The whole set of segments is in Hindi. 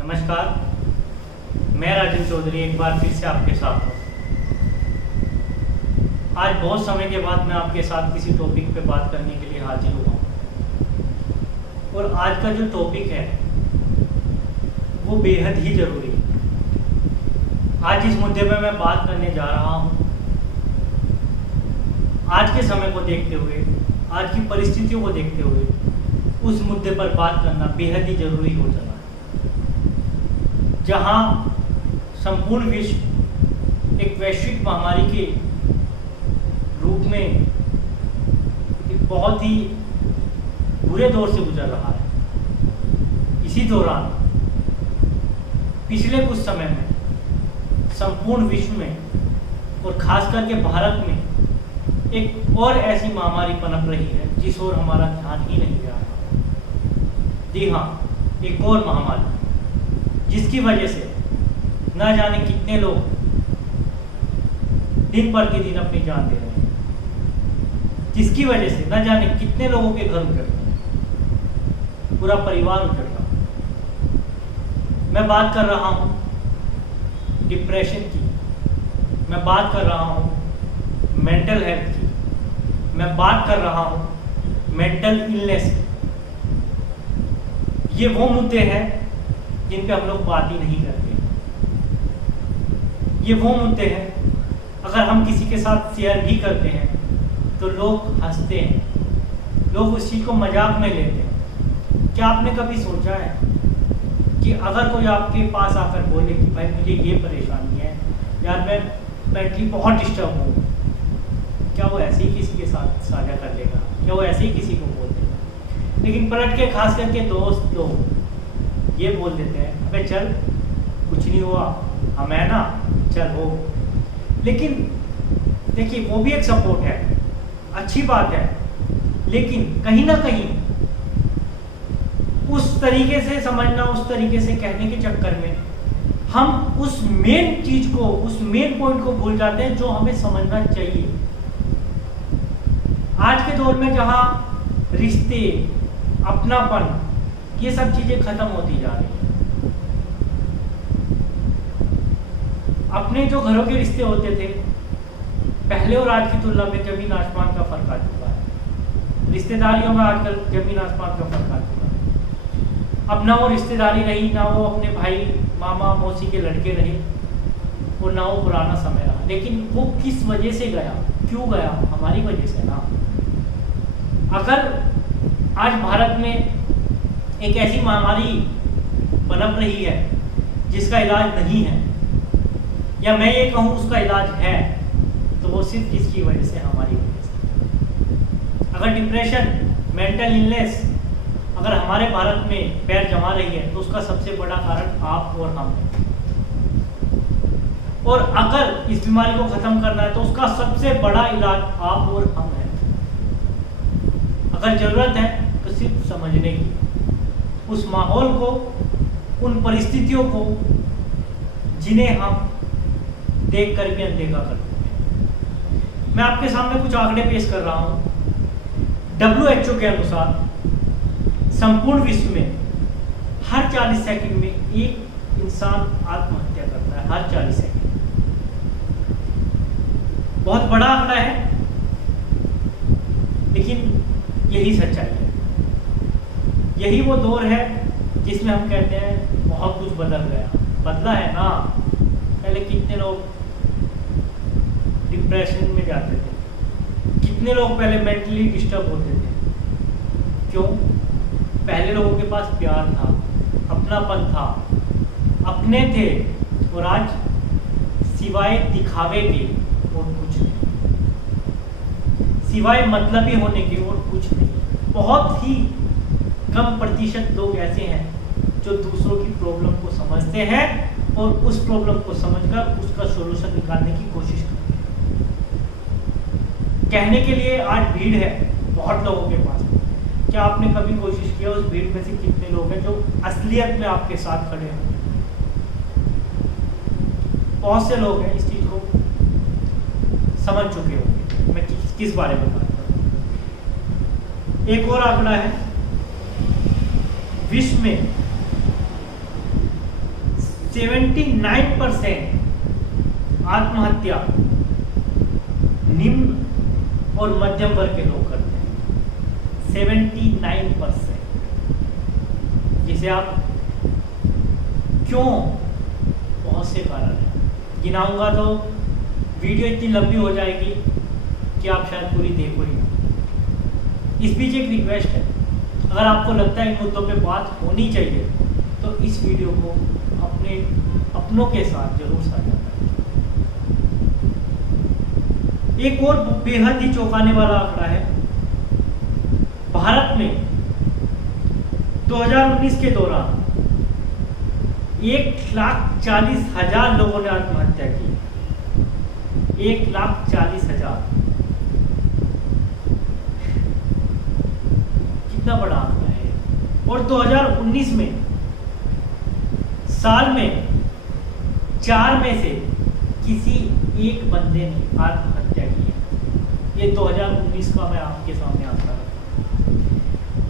नमस्कार, मैं राजन चौधरी एक बार फिर से आपके साथ हूँ। आज बहुत समय के बाद मैं आपके साथ किसी टॉपिक पे बात करने के लिए हाजिर हुआ हूँ और आज का जो टॉपिक है वो बेहद ही ज़रूरी है। आज इस मुद्दे पे मैं बात करने जा रहा हूँ। आज के समय को देखते हुए, आज की परिस्थितियों को देखते हुए उस मुद्दे पर बात करना बेहद ही ज़रूरी हो चला है, जहाँ संपूर्ण विश्व एक वैश्विक महामारी के रूप में एक बहुत ही बुरे दौर से गुजर रहा है। इसी दौरान पिछले कुछ समय में संपूर्ण विश्व में और खास करके भारत में एक और ऐसी महामारी पनप रही है जिस ओर हमारा ध्यान ही नहीं जा रहा। जी हाँ, एक और महामारी जिसकी वजह से न जाने कितने लोग दिन प्रतिदिन अपनी जान दे रहे हैं, जिसकी वजह से न जाने कितने लोगों के घर उजड़ गए, पूरा परिवार उजड़ रहा। मैं बात कर रहा हूँ डिप्रेशन की, मैं बात कर रहा हूँ मेंटल हेल्थ की, मैं बात कर रहा हूँ मेंटल इलनेस की। ये वो मुद्दे हैं जिन पे हम लोग बात ही नहीं करते। ये वो मुद्दे हैं अगर हम किसी के साथ शेयर भी करते हैं तो लोग हंसते हैं, लोग उस चीज़ को मजाक में लेते हैं। क्या आपने कभी सोचा है कि अगर कोई आपके पास आकर बोले कि भाई मुझे ये परेशानी है यार, मैं मेंटली बहुत डिस्टर्ब हूँ, क्या वो ऐसे ही किसी के साथ साझा कर लेगा? क्या वो ऐसे ही किसी को बोल देगा? लेकिन पलट के खास करके दोस्त लोग ये बोल देते हैं, अबे चल कुछ नहीं हुआ, हम है ना, चल हो। लेकिन देखिए, वो भी एक सपोर्ट है, अच्छी बात है, लेकिन कहीं ना कहीं उस तरीके से समझना, उस तरीके से कहने के चक्कर में हम उस मेन चीज को, उस मेन पॉइंट को भूल जाते हैं जो हमें समझना चाहिए। आज के दौर में जहां रिश्ते, अपनापन, ये सब चीजें खत्म होती जा रही हैं। अपने जो घरों के रिश्ते होते थे पहले और आज की तुलना में जमीन आसमान का फर्क आ चुका है। रिश्तेदारियों में आजकल जमीन आसमान का फर्क आ चुका है। अब ना वो रिश्तेदारी रही, ना वो अपने भाई मामा मौसी के लड़के रहे और ना वो पुराना समय रहा। लेकिन वो किस वजह से गया, क्यों गया? हमारी वजह से ना। अगर आज भारत में एक ऐसी महामारी पनप रही है जिसका इलाज नहीं है, या मैं ये कहूँ उसका इलाज है, तो वो सिर्फ इसकी वजह से, हमारी वजह से। अगर डिप्रेशन, मेंटल इलनेस अगर हमारे भारत में पैर जमा रही है तो उसका सबसे बड़ा कारण आप और हम हैं। और अगर इस बीमारी को खत्म करना है तो उसका सबसे बड़ा इलाज आप और हम हैं। अगर जरूरत है तो सिर्फ समझने की, उस माहौल को, उन परिस्थितियों को जिन्हें हम देख कर भी अनदेखा करते हैं। मैं आपके सामने कुछ आंकड़े पेश कर रहा हूँ। WHO के अनुसार संपूर्ण विश्व में हर 40 सेकंड में एक इंसान आत्महत्या करता है, हर 40 सेकंड। बहुत बड़ा आंकड़ा है, लेकिन यही सच्चाई है। यही वो दौर है जिसमें हम कहते हैं बहुत कुछ बदल गया। बदला है ना। पहले कितने लोग डिप्रेशन में जाते थे, कितने लोग पहले मेंटली डिस्टर्ब होते थे। क्यों? पहले लोगों के पास प्यार था, अपनापन था, अपने थे, और आज सिवाय दिखावे के और कुछ नहीं, सिवाय मतलबी होने के और कुछ नहीं। बहुत ही कम प्रतिशत लोग ऐसे हैं जो दूसरों की प्रॉब्लम को समझते हैं और उस प्रॉब्लम को समझकर उसका सॉल्यूशन निकालने की कोशिश करते हैं। कहने के लिए आज भीड़ है बहुत लोगों के पास। क्या आपने कभी कोशिश किया उस भीड़ में से कितने लोग हैं जो असलियत में आपके साथ खड़े हैं? बहुत से लोग हैं इस चीज को समझ चुके होंगे मैं किस बारे में बात कर रहा हूँ। एक और आंकड़ा है, विश्व में 79% आत्महत्या निम्न और मध्यम वर्ग के लोग करते हैं। 79%। जिसे आप क्यों, बहुत से कारण हैं, गिनाऊंगा तो वीडियो इतनी लंबी हो जाएगी कि आप शायद पूरी देखो ही ना। इस बीच एक रिक्वेस्ट है, अगर आपको लगता है इन मुद्दों पे बात होनी चाहिए तो इस वीडियो को अपने अपनों के साथ जरूर साझा करें। एक और बेहद ही चौंकाने वाला आंकड़ा है, भारत में 2019 के दौरान 1,40,000 लोगों ने आत्महत्या की। 1,40,000 कितना बड़ा आंकड़ा है। और 2019 में साल में 4 में से किसी एक बंदे ने आत्महत्या की है। ये 2019 का मैं आपके सामने आंकड़ा रखा,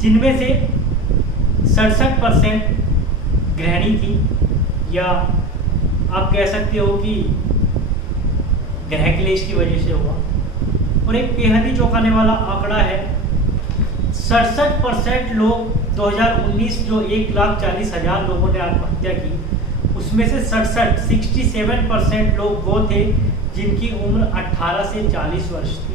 जिनमें से 67% गृहिणी थी, या आप कह सकते हो कि गृह क्लेश की वजह से हुआ। और एक बेहद ही चौंकाने वाला आंकड़ा है, 67% लोग 2019 जो 1,40,000 लोगों ने आत्महत्या की, उसमें से 67% लोग वो थे जिनकी उम्र 18 से 40 वर्ष थी।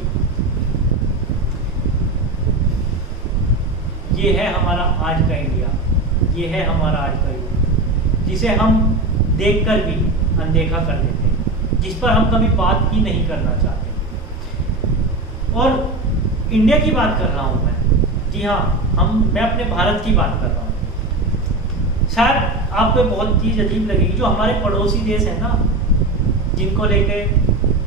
ये है हमारा आज का इंडिया, ये है हमारा आज का युग, जिसे हम देखकर भी अनदेखा कर देते हैं, जिस पर हम कभी बात ही नहीं करना चाहते। और इंडिया की बात कर रहा हूं मैं, जी हाँ, मैं अपने भारत की बात कर रहा हूँ। शायद आपको बहुत चीज़ अजीब लगेगी, जो हमारे पड़ोसी देश है ना, जिनको लेके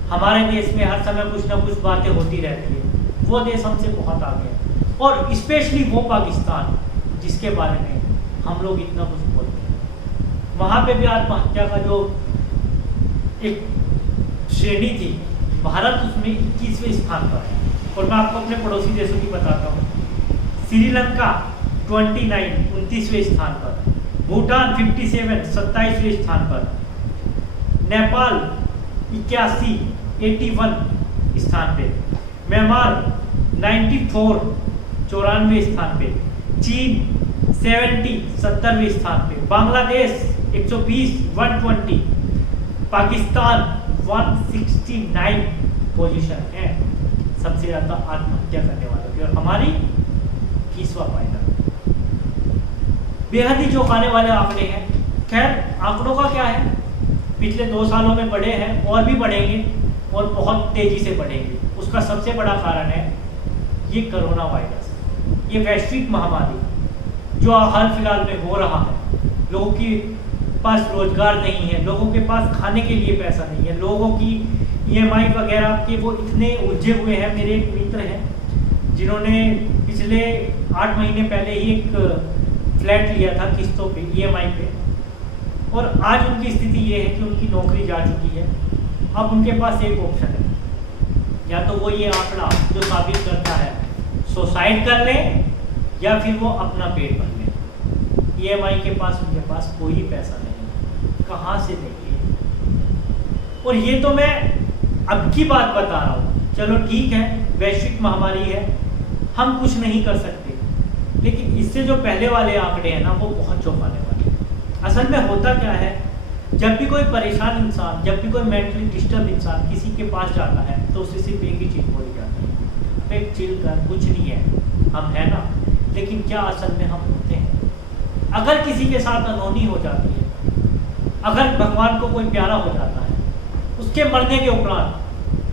हमारे देश में हर समय कुछ ना कुछ बातें होती रहती है, वो देश हमसे बहुत आगे है। और स्पेशली वो पाकिस्तान, जिसके बारे में हम लोग इतना कुछ बोलते हैं, वहाँ पे भी आत्महत्या का जो एक श्रेणी थी, भारत उसमें 21वें स्थान पर है। और मैं आपको अपने पड़ोसी देशों की बताता हूँ। श्रीलंका 29वें स्थान पर, भूटान 57 27वें स्थान पर, नेपाल 81 स्थान पे, म्यांमार 94 स्थान पे, चीन 70 स्थान पे, बांग्लादेश 120 पाकिस्तान 169 पोजीशन है सबसे ज्यादा आत्महत्या करने वालों की, और हमारी 20वां पायदान। बेहद ही चौंकाने वाले आंकड़े हैं। खैर, आंकड़ों का क्या है, पिछले 2 सालों में बढ़े हैं और भी बढ़ेंगे, और बहुत तेजी से बढ़ेंगे। उसका सबसे बड़ा कारण है ये कोरोना वायरस, ये वैश्विक महामारी जो हाल फिलहाल में हो रहा है। लोगों के पास रोजगार नहीं है, लोगों के पास खाने के लिए पैसा नहीं है, लोगों की EMI वगैरह के वो इतने उलझे हुए हैं। मेरे एक मित्र हैं जिन्होंने पिछले 8 महीने पहले ही एक फ्लैट लिया था किस्तों पे, EMI पे, और आज उनकी स्थिति ये है कि उनकी नौकरी जा चुकी है। अब उनके पास एक ऑप्शन है, या तो वो ये आंकड़ा जो साबित करता है सुसाइड कर लें, या फिर वो अपना पेट भर लें। EMI के पास उनके पास कोई पैसा नहीं, कहाँ से देंगे। और ये तो मैं अब की बात बता रहा हूँ, चलो ठीक है, वैश्विक महामारी है, हम कुछ नहीं कर सकते, लेकिन इससे जो पहले वाले आंकड़े हैं ना, वो बहुत चौंकाने वाले हैं। असल में होता क्या है, जब भी कोई परेशान इंसान, जब भी कोई मेंटली डिस्टर्ब इंसान किसी के पास जाता है, तो उसे सिर्फ एक ही चीज़ बोली जाती है, अबे चिल कर, कुछ नहीं है, हम है ना। लेकिन क्या असल में हम होते हैं? अगर किसी के साथ अनहोनी हो जाती है, अगर भगवान को कोई प्यारा हो जाता है, उसके मरने के उपरांत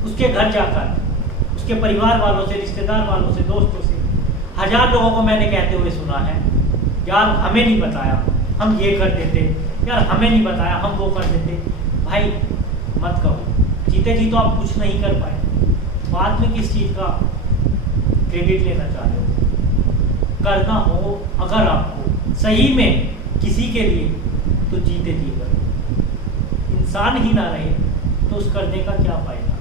उसके घर जाकर उसके परिवार वालों से, रिश्तेदार वालों से, दोस्तों से, 1000 लोगों को मैंने कहते हुए सुना है, यार हमें नहीं बताया, हम ये कर देते, यार हमें नहीं बताया, हम वो कर देते। भाई मत कहो, जीते जी तो आप कुछ नहीं कर पाए, बाद में किस चीज़ का क्रेडिट लेना चाह रहे हो? करना हो अगर आपको सही में किसी के लिए, तो जीते जी करो। इंसान ही ना रहे तो उस करने का क्या फायदा?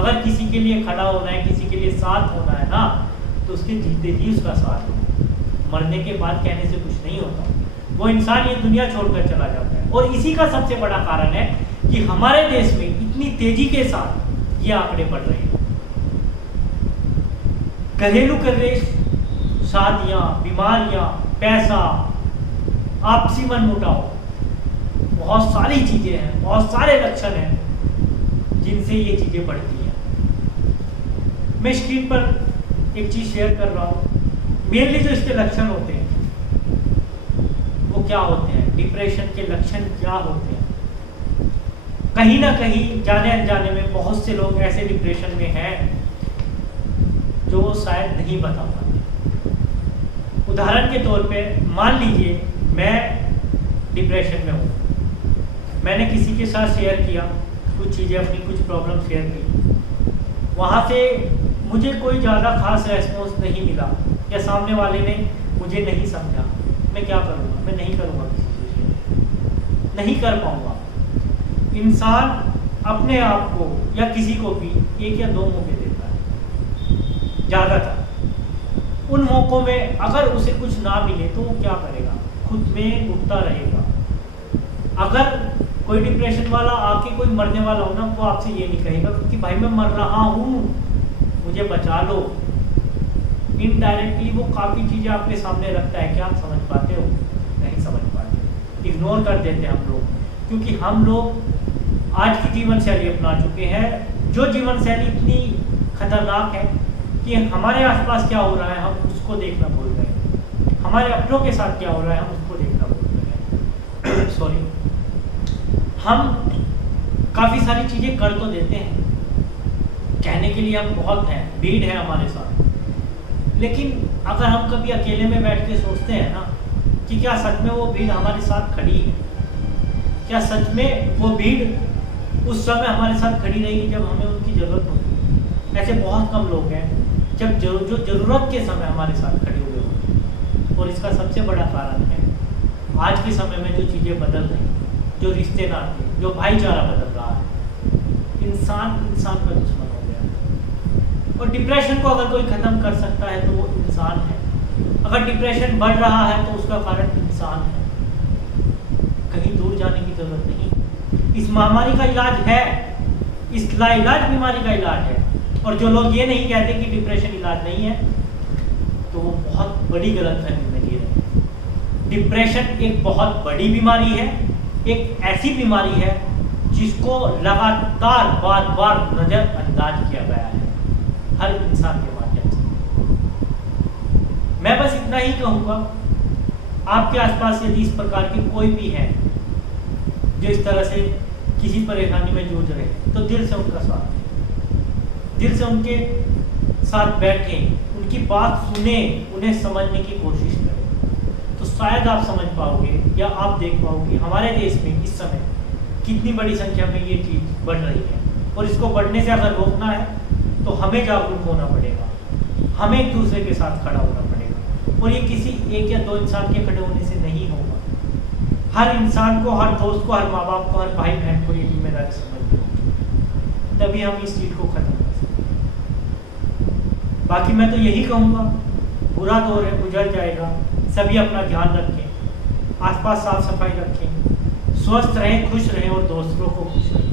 अगर किसी के लिए खड़ा होना है, किसी के लिए साथ होना है ना, तो उसके जीते जी उसका साथ हो। मरने के बाद कहने से कुछ नहीं होता। वो इंसान ये दुनिया छोड़कर चला जाता है। और इसी का सबसे बड़ा कारण है कि हमारे देश में इतनी तेजी के साथ ये आंकड़े बढ़ रहे हैं। घरेलू कलेश, शादियां, बीमारियां, पैसा, आपसी मनमुटाव, बहुत सारी चीजें हैं, बहुत सारे लक्षण हैं जिनसे ये चीजें बढ़ती हैं। मैं स्क्रीन पर एक चीज शेयर कर रहा हूँ। मेनली जो इसके लक्षण होते हैं वो क्या होते हैं, डिप्रेशन के लक्षण क्या होते हैं। कहीं ना कहीं जाने अनजाने में बहुत से लोग ऐसे डिप्रेशन में हैं जो वो शायद नहीं बता पाते। उदाहरण के तौर पे मान लीजिए मैं डिप्रेशन में हूँ, मैंने किसी के साथ शेयर किया कुछ चीज़ें, अपनी कुछ प्रॉब्लम शेयर की, वहाँ से मुझे कोई ज़्यादा खास रेस्पॉन्स नहीं मिला या सामने वाले ने मुझे नहीं समझा। मैं क्या करूँगा? मैं नहीं करूँगा, किसी से शेयर नहीं कर पाऊँगा। इंसान अपने आप को या किसी को भी 1 या 2 मौके देता है ज़्यादातर। उन मौक़ों में अगर उसे कुछ ना मिले तो वो क्या करेगा? खुद में घुटता रहेगा। अगर कोई डिप्रेशन वाला आके कोई मरने वाला हो ना, वो आपसे ये नहीं कहेगा कि भाई मैं मर रहा हूँ, मुझे बचा लो। इनडायरेक्टली वो काफ़ी चीज़ें आपके सामने रखता है। क्या आप समझ पाते हो? नहीं समझ पाते, इग्नोर कर देते हैं हम लोग, क्योंकि हम लोग आज की जीवन शैली अपना चुके हैं, जो जीवन शैली इतनी खतरनाक है कि हमारे आसपास क्या हो रहा है हम उसको देखना भूल रहे हैं, हमारे अपनों के साथ क्या हो रहा है हम उसको देखना भूल रहे हैं। सॉरी, हम काफ़ी सारी चीज़ें कर तो देते हैं, कहने के लिए हम बहुत हैं, भीड़ है हमारे साथ, लेकिन अगर हम कभी अकेले में बैठ के सोचते हैं ना कि क्या सच में वो भीड़ हमारे साथ खड़ी है, क्या सच में वो भीड़ उस समय हमारे साथ खड़ी रहेगी जब हमें उनकी ज़रूरत होगी? ऐसे बहुत कम लोग हैं जब जो ज़रूरत के समय हमारे साथ खड़े हुए होते हैं। और इसका सबसे बड़ा कारण है आज के समय में जो चीज़ें बदल रही हैं, जो रिश्ते नाते, जो भाईचारा बदल रहा है। इंसान का दुश्मन हो गया है। और डिप्रेशन को अगर कोई ख़त्म कर सकता है तो वो इंसान है। अगर डिप्रेशन बढ़ रहा है तो उसका कारण इंसान है, कहीं दूर जाने की ज़रूरत नहीं। इस महामारी का इलाज है, इस लाइलाज बीमारी का इलाज है। और जो लोग ये नहीं कहते कि डिप्रेशन इलाज नहीं है तो वो बहुत बड़ी गलतफहमी में जी रहे हैं। डिप्रेशन एक बहुत बड़ी बीमारी है, एक ऐसी बीमारी है जिसको लगातार बार नज़रअंदाज किया गया है हर इंसान के माध्यम से। मैं बस इतना ही कहूँगा, आपके आसपास यदि इस प्रकार की कोई भी है जो इस तरह से किसी परेशानी में जूझ रहे हैं तो दिल से उनका साथ दें, दिल से उनके साथ बैठें, उनकी बात सुने, उन्हें समझने की कोशिश करें। तो शायद आप समझ पाओगे या आप देख पाओगे हमारे देश में इस समय कितनी बड़ी संख्या में ये चीज़ बढ़ रही है। और इसको बढ़ने से अगर रोकना है तो हमें जागरूक होना पड़ेगा, हमें एक दूसरे के साथ खड़ा होना पड़ेगा। और ये किसी 1 या 2 इंसान के खड़े होने से नहीं होगा। हर इंसान को, हर दोस्त को, हर माँ बाप को, हर भाई बहन को ये जिम्मेदारी समझनी होगी, तभी हम इस चीज़ को खत्म कर सकते हैं। बाकी मैं तो यही कहूँगा, बुरा दौर है, गुजर जाएगा, सभी अपना ध्यान रखें, आसपास साफ सफाई रखें, स्वस्थ रहें, खुश रहें और दूसरों को खुश रखें।